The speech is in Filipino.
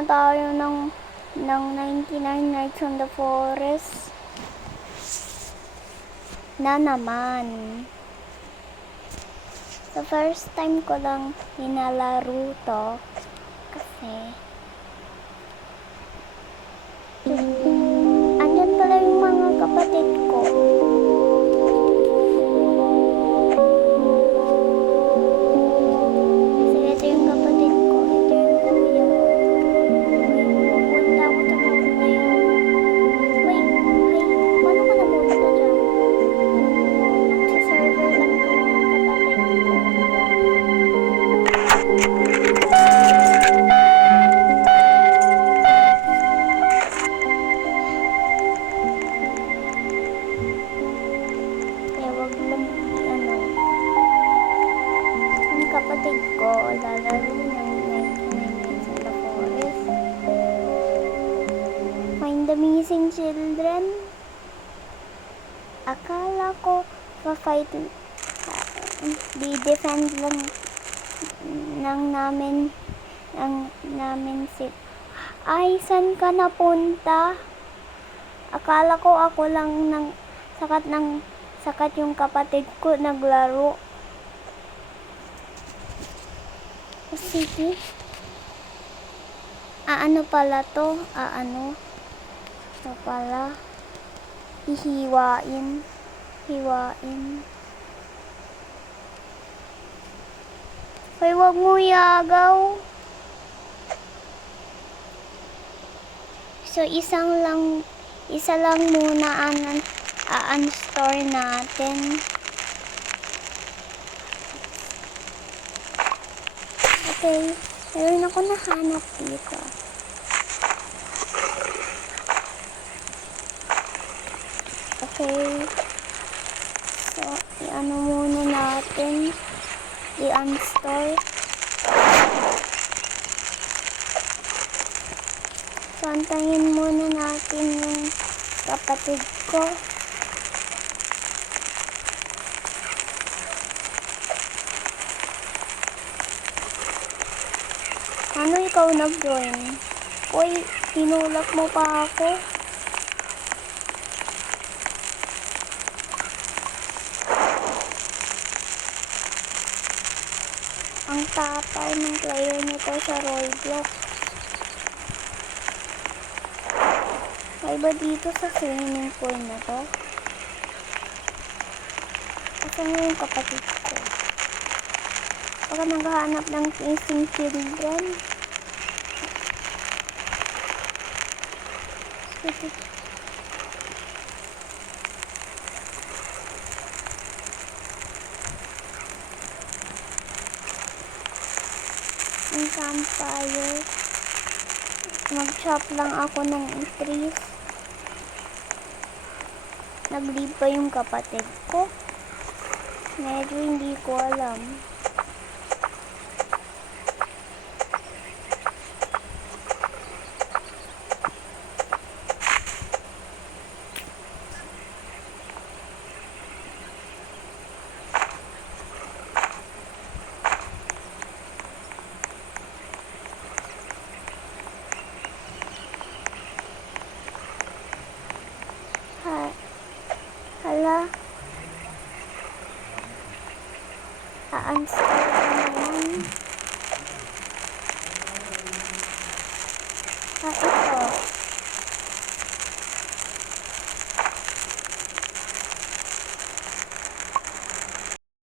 na tayo ng 99 Nights on the Forest na naman. So, first time ko lang hinalaro to kasi andyan pala yung mga kapatid ko. Kasi ito yung kapatid ko, ito yung kuya ko. Pupunta ako sa mount na yun. Wait, ay, paano ka napunta dyan? Magsa-server lang kami ng kapatid ko. Kaya wag lang ang kapatid ko lalaro ng 99 Nights on the Forest. Find the missing children. Akala ko pa-fight di-defend lang namin si ay, saan ka napunta? Akala ko ako lang sakat yung kapatid ko naglaro. O sige. Ano pala to? Ito pala. Hihiwain. Hoy, wag mo yagaw. So, isa lang muna uninstall natin. Okay, meron ako nahanap dito. Okay. So, i-ano muna natin. I-uninstall. So, antayin muna natin yung kapatid ko. Ano ikaw nag-join? Uy, tinulak mo pa ako. Ang tapay ng player nito sa Roblox. May ba dito sa swimming pool na to? Asan yung kapatid ko? Baka naghahanap ng missing children. Ang campfire. Mag-chop lang ako ng trees. Nag-leave pa yung kapatid ko. Medyo hindi ko alam. Hala. Uninstall ko naman.